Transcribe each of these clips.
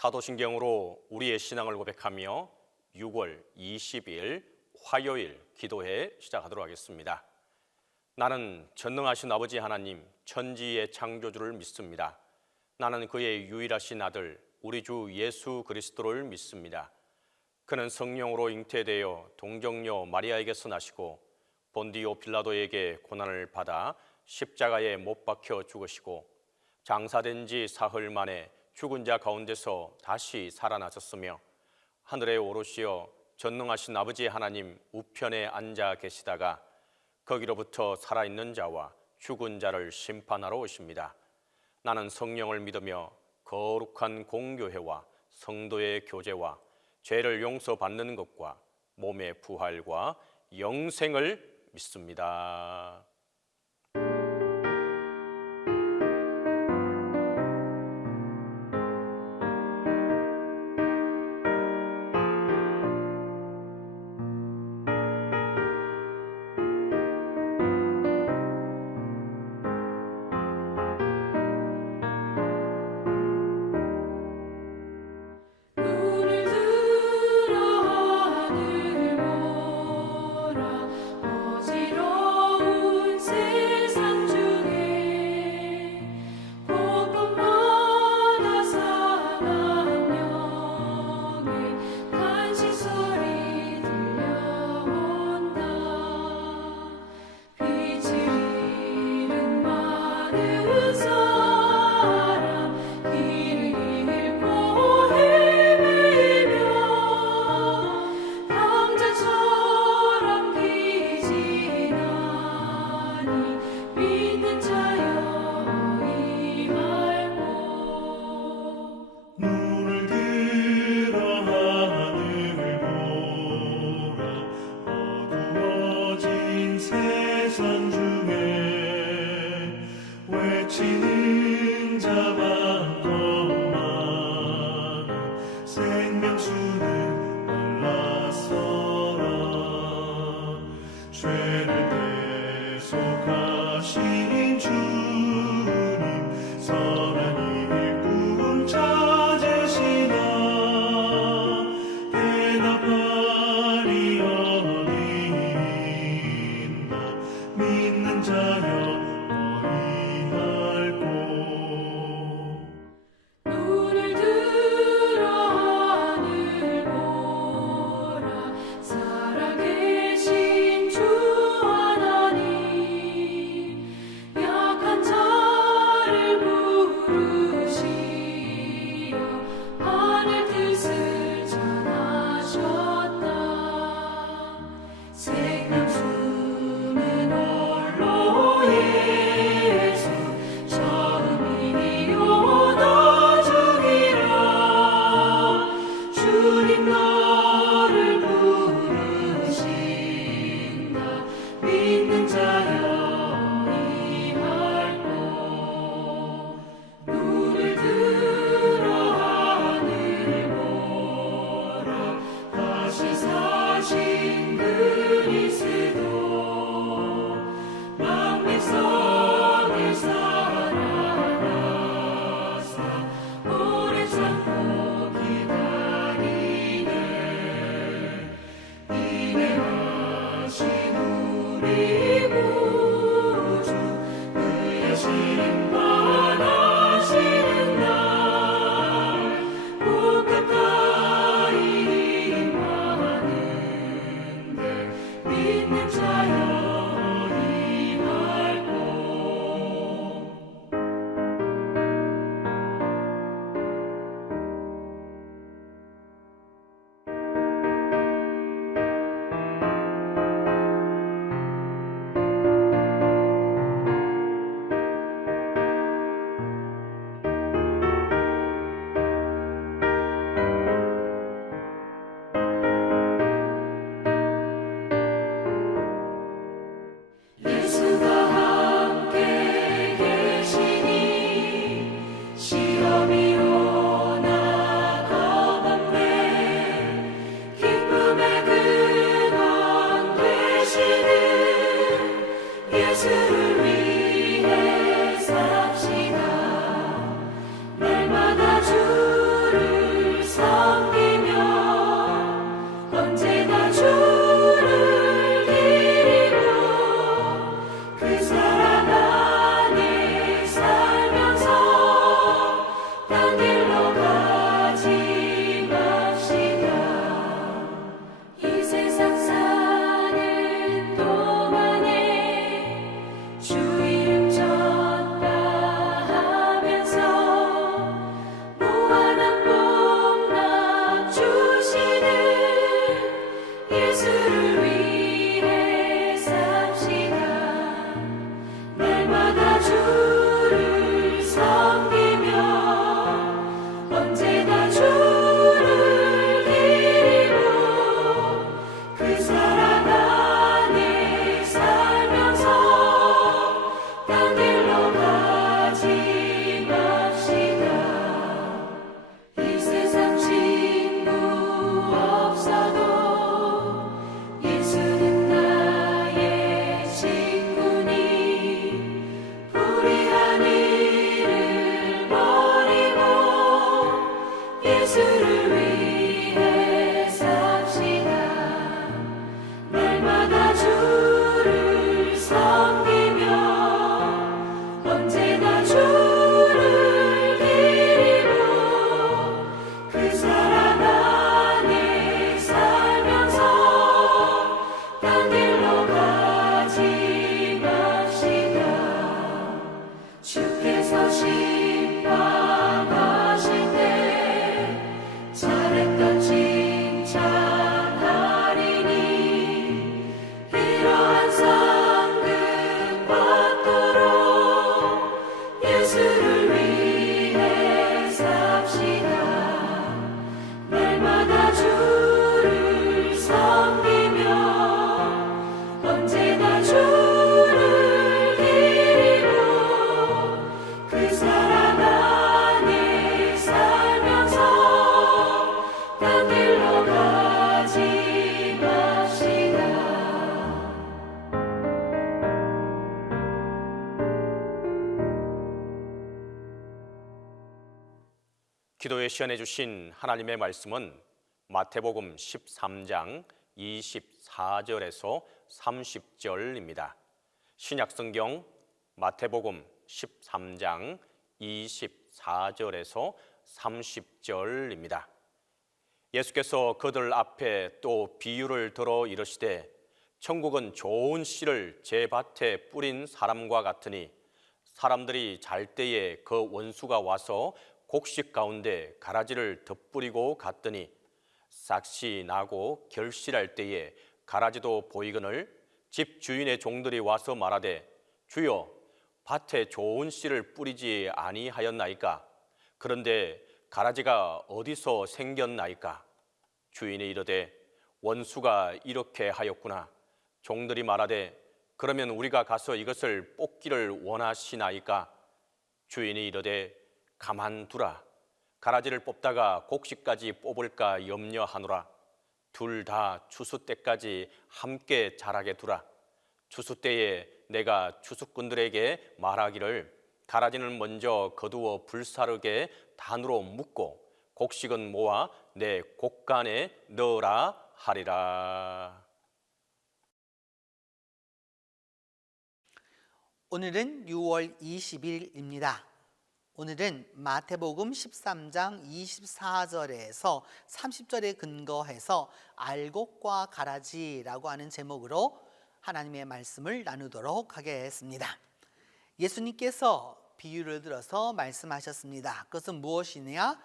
사도신경으로 우리의 신앙을 고백하며 6월 20일 화요일 기도회 시작하도록 하겠습니다. 나는 전능하신 아버지 하나님 천지의 창조주를 믿습니다. 나는 그의 유일하신 아들 우리 주 예수 그리스도를 믿습니다. 그는 성령으로 잉태되어 동정녀 마리아에게서 나시고 본디오 빌라도에게 고난을 받아 십자가에 못 박혀 죽으시고 장사된 지 사흘 만에 죽은 자 가운데서 다시 살아나셨으며 하늘에 오르시어 전능하신 아버지 하나님 우편에 앉아 계시다가 거기로부터 살아있는 자와 죽은 자를 심판하러 오십니다. 나는 성령을 믿으며 거룩한 공교회와 성도의 교제와 죄를 용서받는 것과 몸의 부활과 영생을 믿습니다. 눈을 들어 하늘 보라 어지러운 그 사랑 안에 살면서 딴 길로 가지 맙시다. 주께서 심판하실 때 잘했다 칭찬하리니 이러한 상급 받도록 예수를 위해 삽시다. 날마다 주를 섬기며 언제나 주를 기리고 그 사랑 안에 살면서 딴 길로 가지 맙시다. 기도에 시연해 주신 하나님의 말씀은 마태복음 13장 24절에서 30절입니다. 신약성경 마태복음 13장 24절에서 30절입니다. 예수께서 그들 앞에 또 비유를 들어 이르시되 천국은 좋은 씨를 제 밭에 뿌린 사람과 같으니 사람들이 잘 때에 그 원수가 와서 곡식 가운데 가라지를 덧뿌리고 갔더니 싹이 나고 결실할 때에 가라지도 보이거늘 집 주인의 종들이 와서 말하되 주여 밭에 좋은 씨를 뿌리지 아니하였나이까? 그런데 가라지가 어디서 생겼나이까? 주인이 이르되 원수가 이렇게 하였구나. 종들이 말하되 그러면 우리가 가서 이것을 뽑기를 원하시나이까? 주인이 이르되 가만두라. 가라지를 뽑다가 곡식까지 뽑을까 염려하노라. 둘 다 추수 때까지 함께 자라게 두라. 추수 때에 내가 추수꾼들에게 말하기를 가라지는 먼저 거두어 불사르게 단으로 묶고 곡식은 모아 내 곡간에 넣으라 하리라. 오늘은 6월 20일입니다. 오늘은 마태복음 13장 24절에서 30절에 근거해서 알곡과 가라지라고 하는 제목으로 하나님의 말씀을 나누도록 하겠습니다. 예수님께서 비유를 들어서 말씀하셨습니다. 그것은 무엇이냐?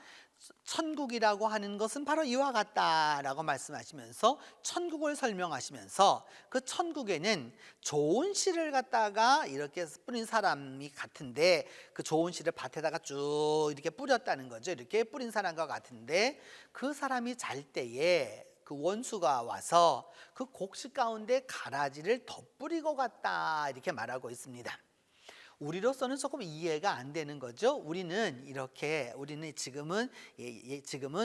천국이라고 하는 것은 바로 이와 같다라고 말씀하시면서 천국을 설명하시면서 그 천국에는 좋은 씨를 갖다가 이렇게 뿌린 사람이 같은데 그 좋은 씨를 밭에다가 쭉 이렇게 뿌렸다는 거죠. 이렇게 뿌린 사람과 같은데 그 사람이 잘 때에 그 원수가 와서 그 곡식 가운데 가라지를 덧뿌리고 갔다 이렇게 말하고 있습니다. 우리로서는 조금 이해가 안 되는 거죠. 우리는 지금은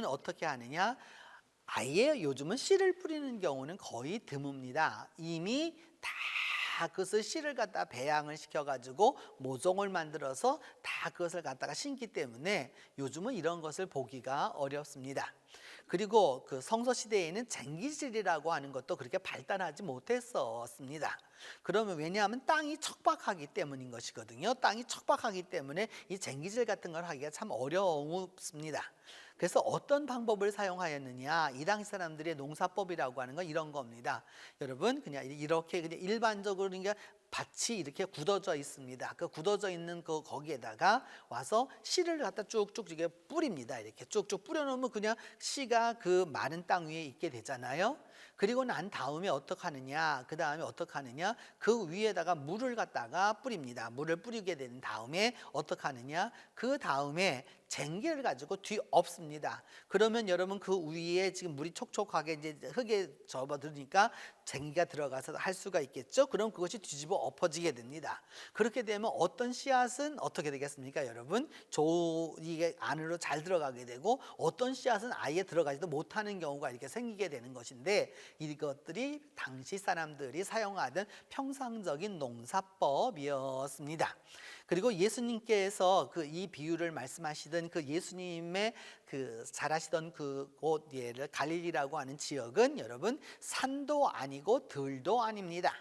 어떻게 하느냐? 아예 요즘은 씨를 뿌리는 경우는 거의 드뭅니다. 이미 다 그것을 씨를 갖다 배양을 시켜가지고 모종을 만들어서 다 그것을 갖다가 심기 때문에 요즘은 이런 것을 보기가 어렵습니다. 그리고 그 성서 시대에는 쟁기질이라고 하는 것도 그렇게 발달하지 못했었습니다. 그러면 왜냐하면 땅이 척박하기 때문인 것이거든요. 땅이 척박하기 때문에 이 쟁기질 같은 걸 하기가 참 어렵습니다. 그래서 어떤 방법을 사용하였느냐? 이 당시 사람들의 농사법이라고 하는 건 이런 겁니다. 여러분 그냥 이렇게 그냥 일반적으로 그러니까 밭이 이렇게 굳어져 있습니다. 그 굳어져 있는 그 거기에다가 와서 씨를 갖다 쭉쭉 이게 뿌립니다. 이렇게 쭉쭉 뿌려놓으면 그냥 씨가 그 마른 땅 위에 있게 되잖아요. 그리고 난 다음에 어떻게 하느냐? 그 다음에 어떻게 하느냐? 그 위에다가 물을 갖다가 뿌립니다. 물을 뿌리게 된 다음에 어떻게 하느냐? 그 다음에 쟁기를 가지고 뒤엎습니다. 그러면 여러분 그 위에 지금 물이 촉촉하게 이제 흙에 접어드니까 쟁기가 들어가서 할 수가 있겠죠. 그럼 그것이 뒤집어 엎어지게 됩니다. 그렇게 되면 어떤 씨앗은 어떻게 되겠습니까, 여러분? 이게 안으로 잘 들어가게 되고 어떤 씨앗은 아예 들어가지도 못하는 경우가 이렇게 생기게 되는 것인데 이것들이 당시 사람들이 사용하던 평상적인 농사법이었습니다. 그리고 예수님께서 그 이 비유를 말씀하시던 그 예수님의 그 잘하시던 그곳 갈릴리라고 하는 지역은 여러분 산도 아니고 들도 아닙니다.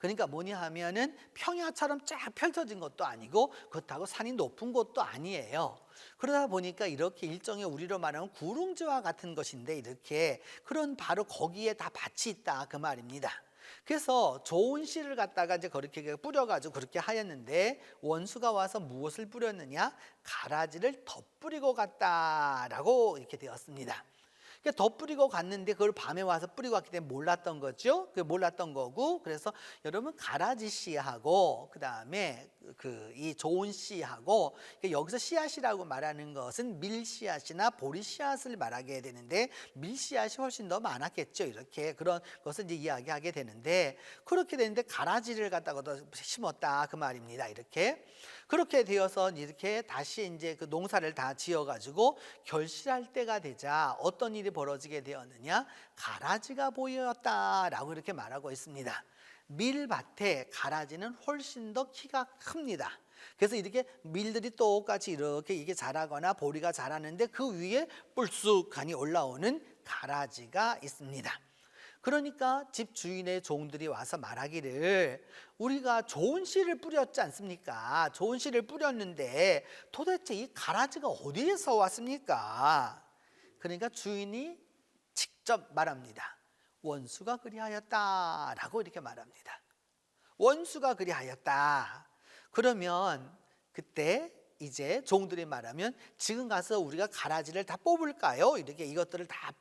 그러니까 뭐냐 하면은 평야처럼 쫙 펼쳐진 것도 아니고 그렇다고 산이 높은 곳도 아니에요. 그러다 보니까 이렇게 일종의 우리로 말하면 구릉지와 같은 것인데 이렇게 그런 바로 거기에 다 밭이 있다 그 말입니다. 그래서 좋은 씨를 갖다가 이제 그렇게 뿌려가지고 그렇게 하였는데 원수가 와서 무엇을 뿌렸느냐? 가라지를 덧뿌리고 갔다라고 이렇게 되었습니다. 그러니까 덧뿌리고 갔는데 그걸 밤에 와서 뿌리고 갔기 때문에 몰랐던 거죠. 그 몰랐던 거고, 그래서 여러분 가라지 씨하고 그 다음에 이 좋은 씨하고, 그러니까 여기서 씨앗이라고 말하는 것은 밀씨앗이나 보리씨앗을 말하게 되는데 밀씨앗이 훨씬 더 많았겠죠. 이렇게 그런 것을 이제 이야기하게 되는데, 그렇게 되는데 가라지를 갖다가 심었다 그 말입니다. 이렇게 그렇게 되어서 이렇게 다시 이제 그 농사를 다 지어가지고 결실할 때가 되자 어떤 일이 벌어지게 되었느냐? 가라지가 보였다라고 이렇게 말하고 있습니다. 밀밭에 가라지는 훨씬 더 키가 큽니다. 그래서 이렇게 밀들이 똑같이 이렇게 이게 자라거나 보리가 자라는데 그 위에 뿔쑥하니 올라오는 가라지가 있습니다. 그러니까 집 주인의 종들이 와서 말하기를 우리가 좋은 씨를 뿌렸지 않습니까? 좋은 씨를 뿌렸는데 도대체 이 가라지가 어디에서 왔습니까? 그러니까 주인이 직접 말합니다. 원수가 그리하였다라고 이렇게 말합니다. 원수가 그리하였다. 그러면 그때 이제 종들이 말하면 지금 가서 우리가 가라지를 다 뽑을까요? 이렇게 이것들을 다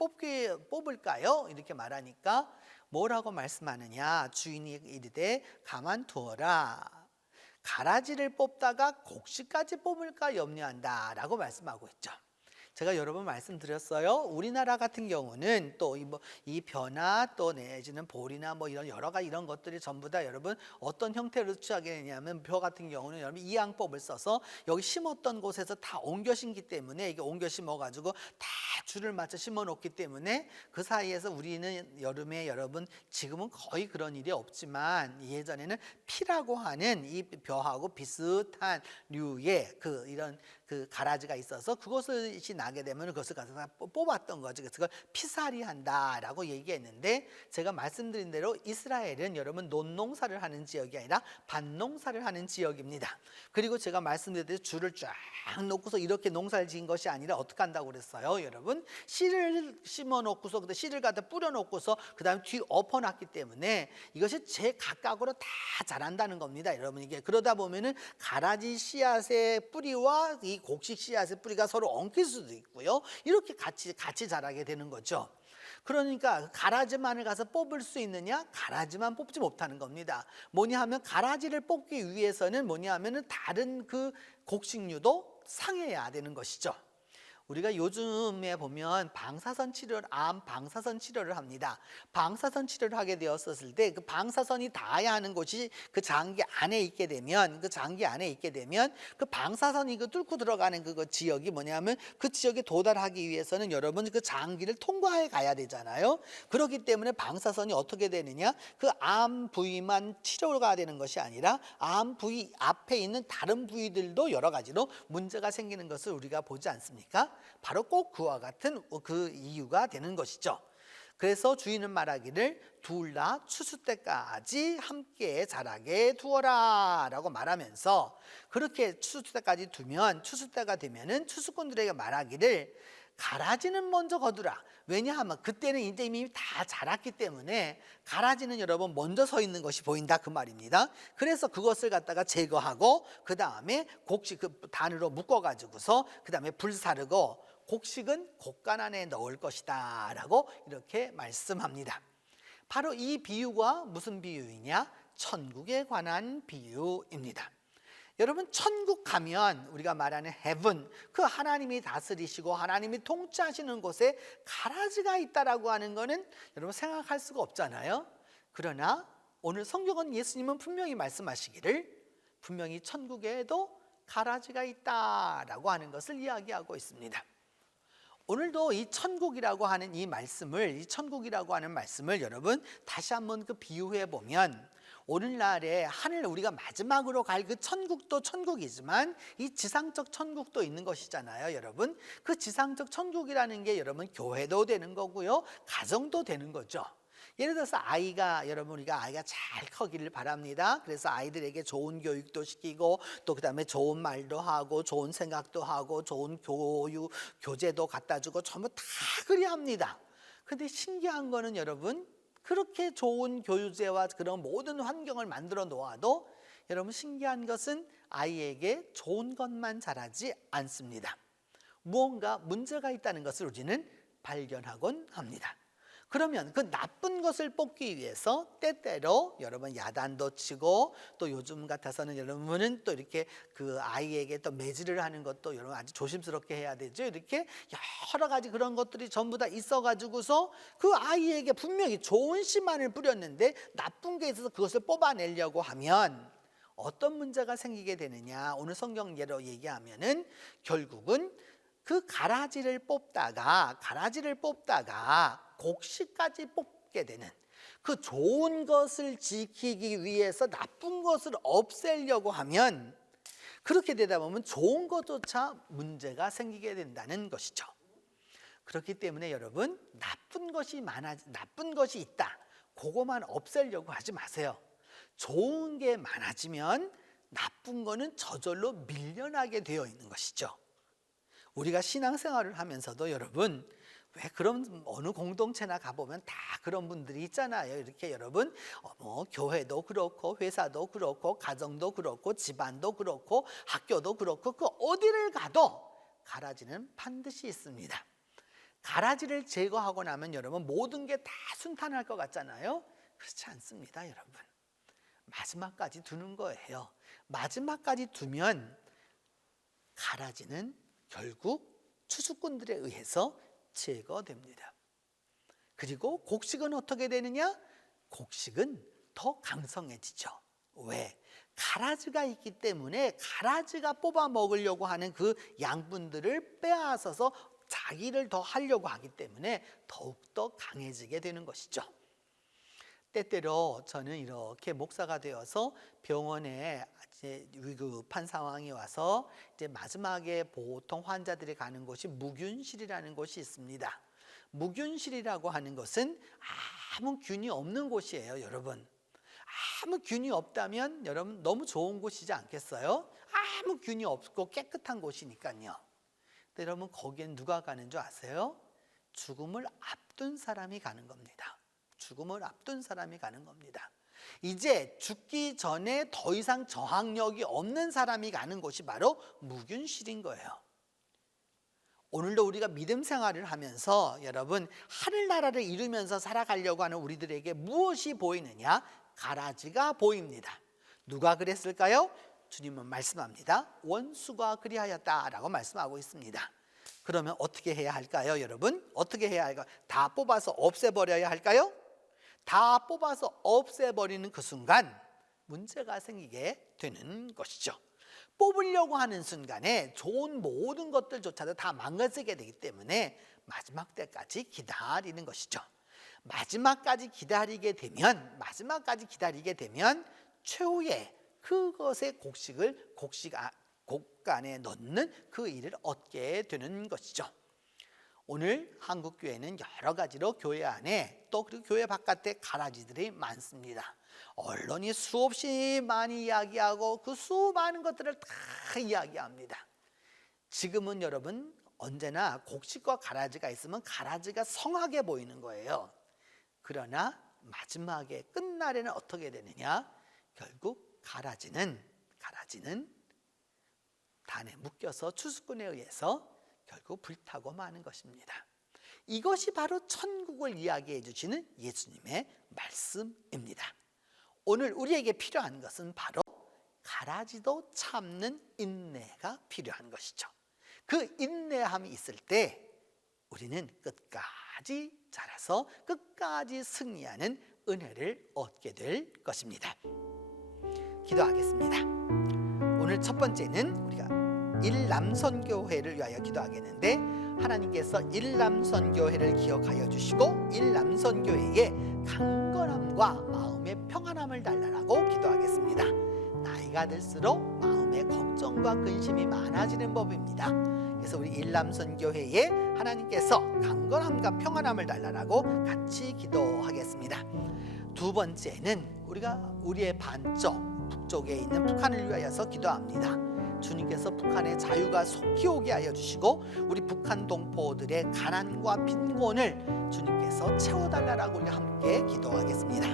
뽑을까요? 이렇게 말하니까 뭐라고 말씀하느냐? 주인이 이르되 가만두어라. 가라지를 뽑다가 곡식까지 뽑을까 염려한다라고 말씀하고 있죠. 제가 여러 번 말씀드렸어요. 우리나라 같은 경우는 또 이 벼나 또 내지는 보리나 뭐 이런 여러 가지 이런 것들이 전부 다 여러분 어떤 형태로 취하게 되냐면 벼 같은 경우는 여러분 이양법을 써서 여기 심었던 곳에서 다 옮겨 심기 때문에 이게 옮겨 심어 가지고 다 줄을 맞춰 심어 놓기 때문에 그 사이에서 우리는 여름에 여러분 지금은 거의 그런 일이 없지만 예전에는 피라고 하는 이 벼하고 비슷한 류의 이런 가라지가 있어서 그것이 나게 되면 그것을 가서 뽑았던 거죠. 그래서 그걸 피살이 한다라고 얘기했는데 제가 말씀드린 대로 이스라엘은 여러분 논농사를 하는 지역이 아니라 밭농사를 하는 지역입니다. 그리고 제가 말씀드린 대로 줄을 쫙 놓고서 이렇게 농사를 지은 것이 아니라 어떻게 한다고 그랬어요? 여러분 씨를 심어 놓고서 그다음 씨를 갖다 뿌려 놓고서 그다음에 뒤 엎어놨기 때문에 이것이 제각각으로 다 자란다는 겁니다. 여러분 이게 그러다 보면은 가라지 씨앗의 뿌리와 이 곡식 씨앗의 뿌리가 서로 엉킬 수도 있고요. 이렇게 같이 자라게 되는 거죠. 그러니까 가라지만을 가서 뽑을 수 있느냐? 가라지만 뽑지 못하는 겁니다. 뭐냐 하면 가라지를 뽑기 위해서는 뭐냐 하면은 다른 그 곡식류도 상해야 되는 것이죠. 우리가 요즘에 보면 방사선 치료를 암 방사선 치료를 합니다. 방사선 치료를 하게 되었을 때 그 방사선이 닿아야 하는 곳이 그 장기 안에 있게 되면 그 방사선이 그 뚫고 들어가는 그 지역이 뭐냐면 그 지역에 도달하기 위해서는 여러분 그 장기를 통과해 가야 되잖아요. 그렇기 때문에 방사선이 어떻게 되느냐? 그 암 부위만 치료가 되는 것이 아니라 암 부위 앞에 있는 다른 부위들도 여러 가지로 문제가 생기는 것을 우리가 보지 않습니까? 바로 꼭 그와 같은 그 이유가 되는 것이죠. 그래서 주인은 말하기를 둘 다 추수 때까지 함께 자라게 두어라 라고 말하면서 그렇게 추수 때까지 두면 추수 때가 되면은 추수꾼들에게 말하기를 가라지는 먼저 거두라. 왜냐하면 그때는 이제 이미 다 자랐기 때문에 가라지는 여러분 먼저 서 있는 것이 보인다 그 말입니다. 그래서 그것을 갖다가 제거하고 그 다음에 곡식 그 단으로 묶어가지고서 그 다음에 불사르고 곡식은 곡간 안에 넣을 것이다 라고 이렇게 말씀합니다. 바로 이 비유가 무슨 비유이냐? 천국에 관한 비유입니다. 여러분 천국 가면 우리가 말하는 heaven, 그 하나님이 다스리시고 하나님이 통치하시는 곳에 가라지가 있다라고 하는 거는 여러분 생각할 수가 없잖아요. 그러나 오늘 성경은 예수님은 분명히 말씀하시기를 분명히 천국에도 가라지가 있다라고 하는 것을 이야기하고 있습니다. 오늘도 이 천국이라고 하는 이 천국이라고 하는 말씀을 여러분 다시 한번 그 비유해 보면 오늘날에 하늘 우리가 마지막으로 갈 그 천국도 천국이지만 이 지상적 천국도 있는 것이잖아요, 여러분. 그 지상적 천국이라는 게 여러분 교회도 되는 거고요, 가정도 되는 거죠. 예를 들어서 우리가 아이가 잘 커기를 바랍니다. 그래서 아이들에게 좋은 교육도 시키고 또 그다음에 좋은 말도 하고 좋은 생각도 하고 좋은 교재도 갖다 주고 전부 다 그래야 합니다. 근데 신기한 거는 여러분, 그렇게 좋은 교재와 그런 모든 환경을 만들어 놓아도 여러분, 신기한 것은 아이에게 좋은 것만 잘하지 않습니다. 무언가 문제가 있다는 것을 우리는 발견하곤 합니다. 그러면 그 나쁜 것을 뽑기 위해서 때때로 여러분 야단도 치고, 또 요즘 같아서는 여러분은 또 이렇게 그 아이에게 또 매질을 하는 것도 여러분 아주 조심스럽게 해야 되죠. 이렇게 여러 가지 그런 것들이 전부 다 있어가지고서 그 아이에게 분명히 좋은 씨만을 뿌렸는데 나쁜 게 있어서 그것을 뽑아내려고 하면 어떤 문제가 생기게 되느냐. 오늘 성경 예로 얘기하면은 결국은 그 가라지를 뽑다가 곡식까지 뽑게 되는, 그 좋은 것을 지키기 위해서 나쁜 것을 없애려고 하면, 그렇게 되다 보면 좋은 것조차 문제가 생기게 된다는 것이죠. 그렇기 때문에 여러분, 나쁜 것이 있다, 그거만 없애려고 하지 마세요. 좋은 게 많아지면 나쁜 거는 저절로 밀려나게 되어 있는 것이죠. 우리가 신앙생활을 하면서도 여러분, 왜 그런 어느 공동체나 가보면 다 그런 분들이 있잖아요. 이렇게 여러분, 교회도 그렇고 회사도 그렇고 가정도 그렇고 집안도 그렇고 학교도 그렇고, 그 어디를 가도 가라지는 반드시 있습니다. 가라지를 제거하고 나면 여러분 모든 게 다 순탄할 것 같잖아요. 그렇지 않습니다, 여러분. 마지막까지 두는 거예요. 마지막까지 두면 가라지는 결국 추수꾼들에 의해서 제거됩니다. 그리고 곡식은 어떻게 되느냐? 곡식은 더 강성해지죠. 왜? 가라지가 있기 때문에 가라지가 뽑아 먹으려고 하는 그 양분들을 빼앗아서 자기를 더 하려고 하기 때문에 더욱더 강해지게 되는 것이죠. 때때로 저는 이렇게 목사가 되어서 병원에 이제 위급한 상황이 와서 이제 마지막에 보통 환자들이 가는 곳이 무균실이라는 곳이 있습니다. 무균실이라고 하는 것은 아무 균이 없는 곳이에요, 여러분. 아무 균이 없다면 여러분 너무 좋은 곳이지 않겠어요? 아무 균이 없고 깨끗한 곳이니까요. 근데 여러분, 거기엔 누가 가는 줄 아세요? 죽음을 앞둔 사람이 가는 겁니다. 죽음을 앞둔 사람이 가는 겁니다. 이제 죽기 전에 더 이상 저항력이 없는 사람이 가는 곳이 바로 무균실인 거예요. 오늘도 우리가 믿음 생활을 하면서 여러분, 하늘나라를 이루면서 살아가려고 하는 우리들에게 무엇이 보이느냐? 가라지가 보입니다. 누가 그랬을까요? 주님은 말씀합니다. 원수가 그리하였다라고 말씀하고 있습니다. 그러면 어떻게 해야 할까요, 여러분? 어떻게 해야 할까요? 다 뽑아서 없애버려야 할까요? 다 뽑아서 없애버리는 그 순간 문제가 생기게 되는 것이죠. 뽑으려고 하는 순간에 좋은 모든 것들조차도 다 망가지게 되기 때문에 마지막 때까지 기다리는 것이죠. 마지막까지 기다리게 되면 최후의 그것의 곡식을 곡간에 넣는 그 일을 얻게 되는 것이죠. 오늘 한국교회는 여러 가지로 교회 안에 또 그리고 교회 바깥에 가라지들이 많습니다. 언론이 수없이 많이 이야기하고 그 수많은 것들을 다 이야기합니다. 지금은 여러분 언제나 곡식과 가라지가 있으면 가라지가 성하게 보이는 거예요. 그러나 마지막에 끝날에는 어떻게 되느냐? 결국 가라지는 단에 묶여서 추수꾼에 의해서 결국 불타고 마는 것입니다. 이것이 바로 천국을 이야기해 주시는 예수님의 말씀입니다. 오늘 우리에게 필요한 것은 바로 가라지도 참는 인내가 필요한 것이죠. 그 인내함이 있을 때 우리는 끝까지 자라서 끝까지 승리하는 은혜를 얻게 될 것입니다. 기도하겠습니다. 오늘 첫 번째는 우리가 일남선교회를 위하여 기도하겠는데, 하나님께서 일남선교회를 기억하여 주시고 일남선교회에 강건함과 마음의 평안함을 달라고 기도하겠습니다. 나이가 들수록 마음에 걱정과 근심이 많아지는 법입니다. 그래서 우리 일남선교회에 하나님께서 강건함과 평안함을 달라라고 같이 기도하겠습니다. 두 번째는 우리가 우리의 반쪽 북쪽에 있는 북한을 위하여서 기도합니다. 주님께서 북한의 자유가 속히 오게 하여 주시고 우리 북한 동포들의 가난과 빈곤을 주님께서 채워달라고 우리 함께 기도하겠습니다.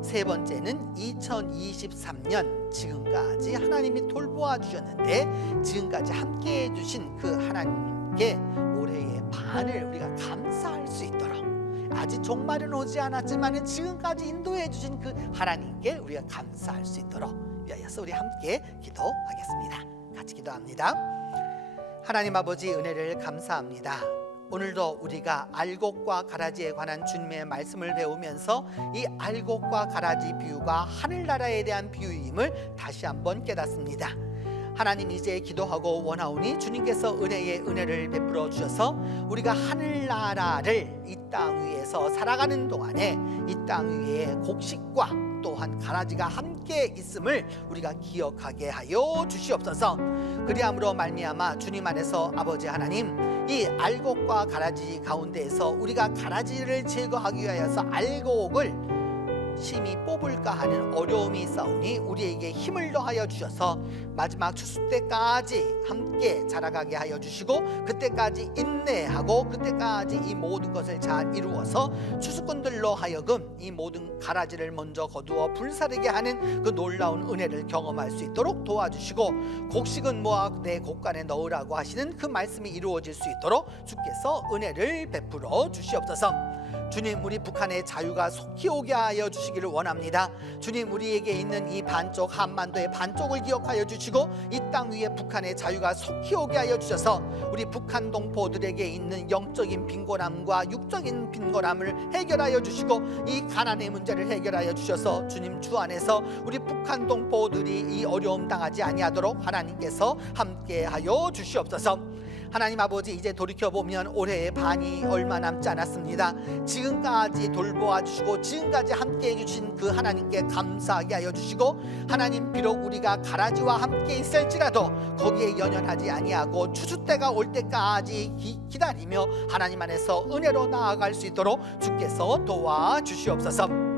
세 번째는 2023년 지금까지 하나님이 돌보아 주셨는데 지금까지 함께 해주신 그 하나님께 올해의 반을 우리가 감사할 수 있도록, 아직 종말은 오지 않았지만 지금까지 인도해 주신 그 하나님께 우리가 감사할 수 있도록 위하여서 우리 함께 기도하겠습니다. 같이 기도합니다. 하나님 아버지, 은혜를 감사합니다. 오늘도 우리가 알곡과 가라지에 관한 주님의 말씀을 배우면서 이 알곡과 가라지 비유가 하늘나라에 대한 비유임을 다시 한번 깨닫습니다. 하나님, 이제 기도하고 원하오니 주님께서 은혜의 은혜를 베풀어 주셔서 우리가 하늘나라를 이 땅 위에서 살아가는 동안에 이 땅 위에 곡식과 또한 가라지가 함께 있음을 우리가 기억하게 하여 주시옵소서. 그리함으로 말미암아 주님 안에서 아버지 하나님, 이 알곡과 가라지 가운데에서 우리가 가라지를 제거하기 위하여서 알곡을 심히 뽑을까 하는 어려움이 있사오니 우리에게 힘을 더하여 주셔서 마지막 추수 때까지 함께 자라가게 하여 주시고 그때까지 인내하고 그때까지 이 모든 것을 잘 이루어서 추수꾼들로 하여금 이 모든 가라지를 먼저 거두어 불사르게 하는 그 놀라운 은혜를 경험할 수 있도록 도와주시고, 곡식은 모아 내 곡간에 넣으라고 하시는 그 말씀이 이루어질 수 있도록 주께서 은혜를 베풀어 주시옵소서. 주님, 우리 북한의 자유가 속히 오게 하여 주시기를 원합니다. 주님, 우리에게 있는 이 반쪽, 한반도의 반쪽을 기억하여 주시고 이 땅 위에 북한의 자유가 속히 오게 하여 주셔서 우리 북한 동포들에게 있는 영적인 빈곤함과 육적인 빈곤함을 해결하여 주시고 이 가난의 문제를 해결하여 주셔서 주님, 주 안에서 우리 북한 동포들이 이 어려움 당하지 아니하도록 하나님께서 함께하여 주시옵소서. 하나님 아버지, 이제 돌이켜보면 올해의 반이 얼마 남지 않았습니다. 지금까지 돌보아 주시고 지금까지 함께 해주신 그 하나님께 감사하게 하여 주시고, 하나님, 비록 우리가 가라지와 함께 있을지라도 거기에 연연하지 아니하고 추수 때가 올 때까지 기다리며 하나님 안에서 은혜로 나아갈 수 있도록 주께서 도와주시옵소서.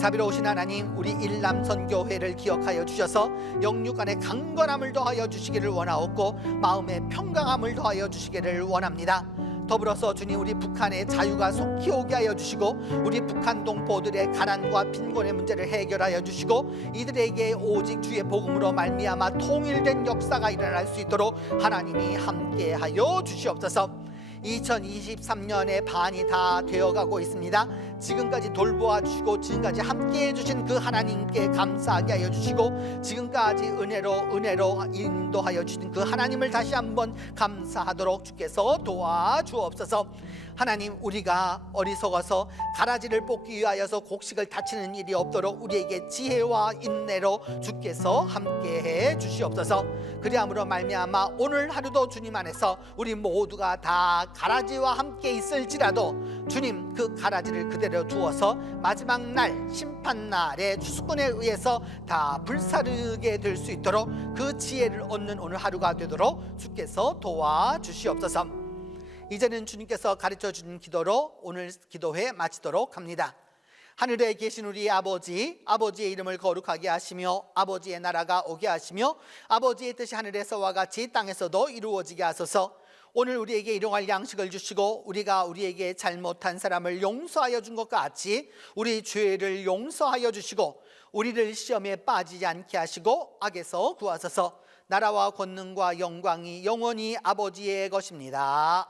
자비로우신 하나님, 우리 일남선교회를 기억하여 주셔서 영육간의 강건함을 더하여 주시기를 원하옵고 마음의 평강함을 더하여 주시기를 원합니다. 더불어서 주님, 우리 북한의 자유가 속히 오게 하여 주시고 우리 북한 동포들의 가난과 빈곤의 문제를 해결하여 주시고 이들에게 오직 주의 복음으로 말미암아 통일된 역사가 일어날 수 있도록 하나님이 함께하여 주시옵소서. 2023년의 반이 다 되어가고 있습니다. 지금까지 돌보아 주시고 지금까지 함께 해주신 그 하나님께 감사하게 하여 주시고 지금까지 은혜로 인도하여 주신 그 하나님을 다시 한번 감사하도록 주께서 도와주옵소서. 하나님, 우리가 어리석어서 가라지를 뽑기 위하여서 곡식을 다치는 일이 없도록 우리에게 지혜와 인내로 주께서 함께해 주시옵소서. 그리함으로 말미암아 오늘 하루도 주님 안에서 우리 모두가 다 가라지와 함께 있을지라도 주님, 그 가라지를 그대로 두어서 마지막 날 심판날에 추수꾼에 의해서 다 불사르게 될 수 있도록 그 지혜를 얻는 오늘 하루가 되도록 주께서 도와주시옵소서. 이제는 주님께서 가르쳐 주신 기도로 오늘 기도회 마치도록 합니다. 하늘에 계신 우리 아버지, 아버지의 이름을 거룩하게 하시며 아버지의 나라가 오게 하시며 아버지의 뜻이 하늘에서와 같이 땅에서도 이루어지게 하소서. 오늘 우리에게 일용할 양식을 주시고 우리가 우리에게 잘못한 사람을 용서하여 준 것 같이 우리 죄를 용서하여 주시고 우리를 시험에 빠지지 않게 하시고 악에서 구하소서. 나라와 권능과 영광이 영원히 아버지의 것입니다.